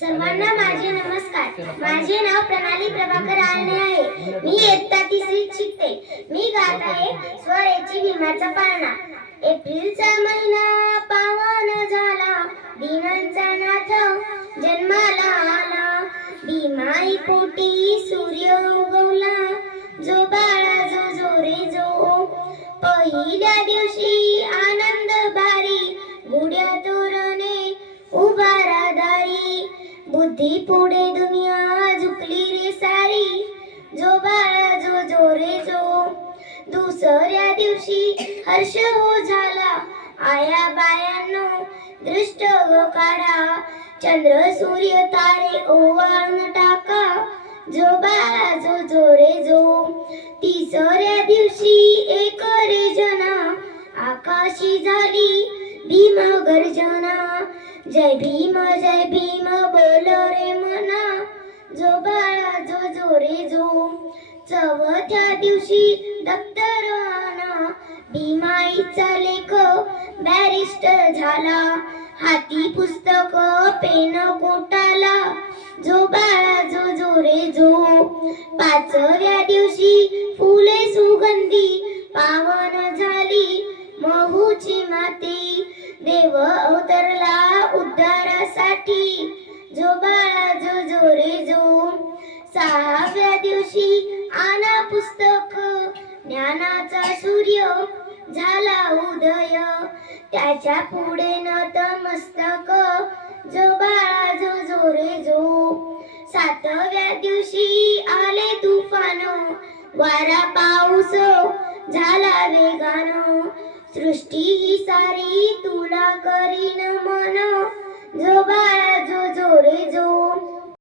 सर्वांना माझे नमस्कार. माझे नाव प्रणाली प्रभाकर आळणे आहे. मी इयत्ता तिसरीत शिकते. मी गात आहे स्वरेची भीमाचा पाळणा. एप्रिलचा महिना पावन झाला. दिनांचा नाथ जन्माला आला. भीमाई पोटी सूर्य उगवला. जो बाळा जो जो रे जो पहिल्या दिवशी उभारा बुद्धी पुढे दुनिया झुकली रे सारी. जो बाळा जो जो रे जो दुसऱ्या दिवशी हर्ष हो झाला. आया बायांनो दृष्ट काढा. चंद्र सूर्य तारे ओवाळून टाका. जो बाळा जो जो रे जो तिसऱ्या दिवशी एक रे जना. आकाशी झाली भीम गर्जना। जय भीम जय भीम बोल रे मना। जो बाळा जो जो रे जो। चौथ्या दिवशी दप्तर आणा भीमाईचा लेख बॅरिस्टर झाला। हाती पुस्तक पेन कोटाला। जो बाळा जो जो रे जो। पाचव्या दिवशी फुले सुगंधी। पावन झाली महूची माती। देव अवतरला उद्धारासाठी. जो बाळा जो जो रे जो सहाव्या दिवशी आना पुस्तक. ज्ञानाचा सूर्य झाला उदय. त्याच्या पुढे नतमस्तक जो बाळा जो जो रे जो सातव्या दिवशी आले तुफान. वारा पाऊस झाला वेगानं. सृष्टी ही सारी तुला करीन मन.